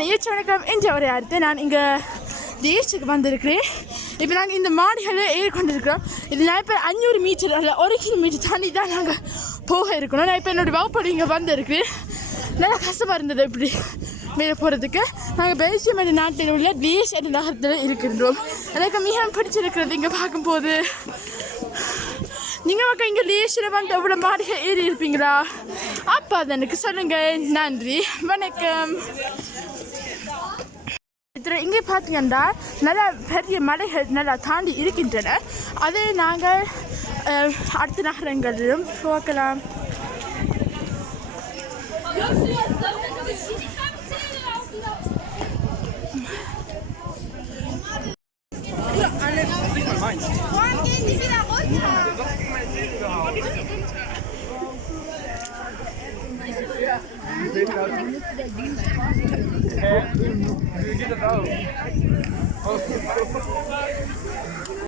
வணக்கம் என்ற ஒரு அடுத்து நான் இங்கே தேஷ்க்கு வந்திருக்கிறேன். இப்போ நாங்கள் இந்த மாடிகளில் ஏறி கொண்டிருக்கிறோம். இது நான் இப்போ 500 மீட்டர் அல்ல 1 கிலோமீட்டர் தாண்டி தான் நாங்கள் போக இருக்கணும். நான் இப்போ என்னுடைய வகுப்படி இங்கே வந்திருக்கிறேன். நல்லா கஷ்டமாக இருந்தது இப்படி மேலே போகிறதுக்கு. நாங்கள் பெல்ஜியம் என்ற நாட்டில் உள்ள தேஷ் என்ற நகரத்தில் இருக்கின்றோம். எனக்கு மிகவும் பிடிச்சிருக்கிறது இங்கே பார்க்கும்போது. நீங்கள் மக்கள் இங்கே லேஷில் வந்து எவ்வளோ மாடிகள் ஏறி இருப்பீங்களா? அப்போ அது எனக்கு சொல்லுங்கள். நன்றி, வணக்கம். இங்கே பார்த்தீங்கன்னா நல்லா பெரிய மலைகள் நல்லா தாண்டி இருக்கின்றன. அதை நாங்கள் அடுத்த நகரங்களிலும் பார்க்கலாம்.